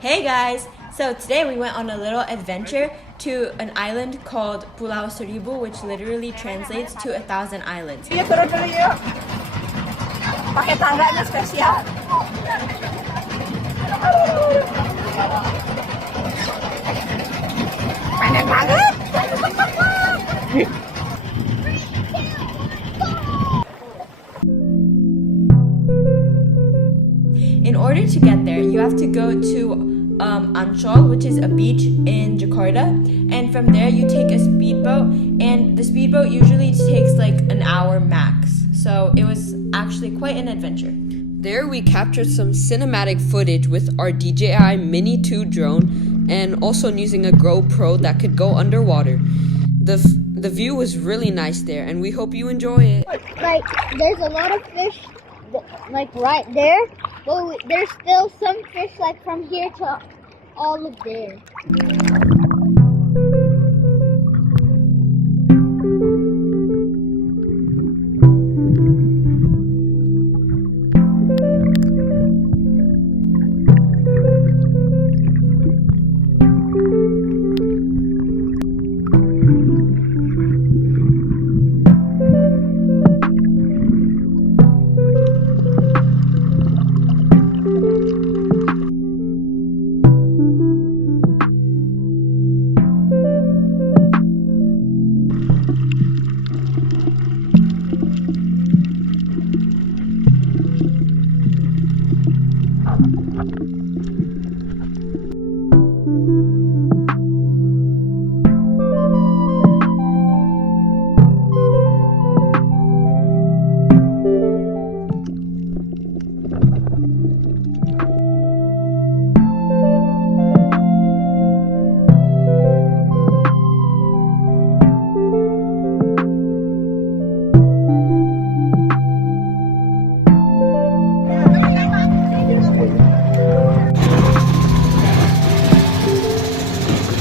Hey guys! So today we went on a little adventure to an island called Pulau Seribu, which literally translates to 1,000 islands. Yuk turun dulu yuk. Pakai tangganya spesial. Panen banget. In order to get there, you have to go to Ancol, which is a beach in Jakarta, and from there you take a speedboat, and the speedboat usually takes like an hour max, so it was actually quite an adventure. There we captured some cinematic footage with our DJI Mini 2 drone and also using a GoPro that could go underwater. The view was really nice there, and we hope you enjoy it. Like, there's a lot of fish, like, right there, but there's still some fish, like, from here to all of there.